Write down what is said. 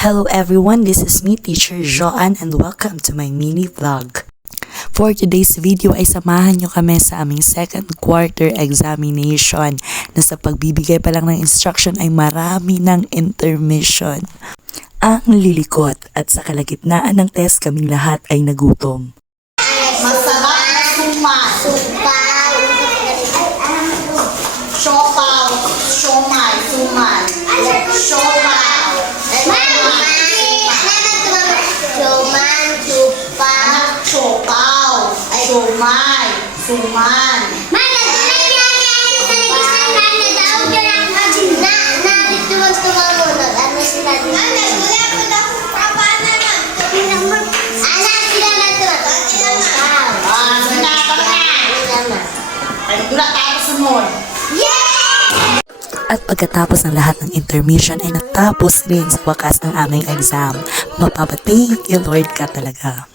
Hello everyone, this is me, Teacher Joanne, and welcome to my mini vlog. For today's video ay samahan nyo kami sa aming second quarter examination na sa pagbibigay pa lang ng instruction ay marami ng intermission. Ang lilikot at sa kalagitnaan ng test kaming lahat ay nagutom. Masarap na suman. Supaw. Siopaw. Siomay. Suman. Siopaw. Suman, supaw. Siopaw. Siomay. Suman. At pagkatapos ng lahat ng intermission ay natapos rin sa wakas ng aming exam. Mapapa-thank you Lord ka talaga.